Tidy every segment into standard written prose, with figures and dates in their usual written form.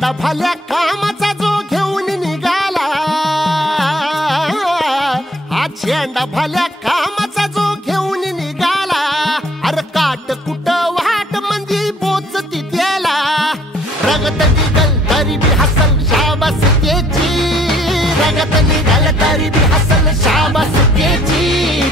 झेंडा भल्या कामाचा जो घेऊन निघाला, हा झेंडा भल्या कामाचा जो घेऊन निघाला, अरे काट कुट वाट मंदी पोचती त्याला, रगत निघल तरी बी हसल शाबास त्याची, रगत निघल तरी बी हसल शाबास त्याची,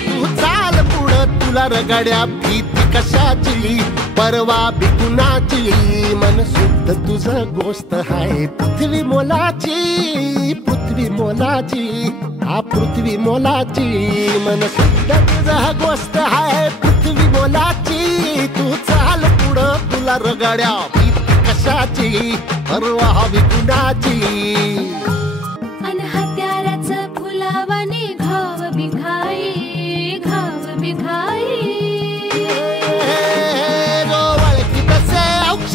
तू चाल पुढं तुला रगड्या भीती कशाची, परवा बी कुणाची, मन शुद्ध तुझं गोष्ट हाय पृथ्वी मोलाची, पृथ्वी मोलाची, हा पृथ्वी मोलाची, मन शुद्ध तुझं गोष्ट हाय पृथ्वी मोलाची, तू चाल पुढं तुला रगड्या भीती कशाची, परवा बी कुणाची. अन हत्याराचं फुलावाने घाव बिघाई, घाव बिघाई,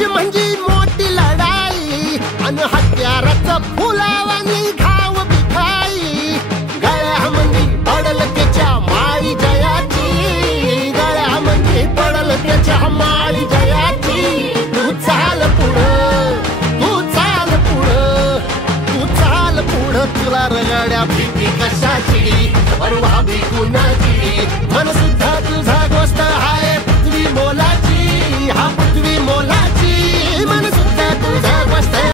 म्हणजे मोठी लढाई, अन हत्याराचं फुलावानी घाव बिघाई, गळ्यामध्ये पडल त्याच्या माळी जयाची, गळ्यामध्ये पडल त्याच्या माळी जयाची, तू चाल पुढं, तू चाल पुढं, तू चाल पुढं, तुला रगड्या भीती कशाची, परवा बी कुणाची, मन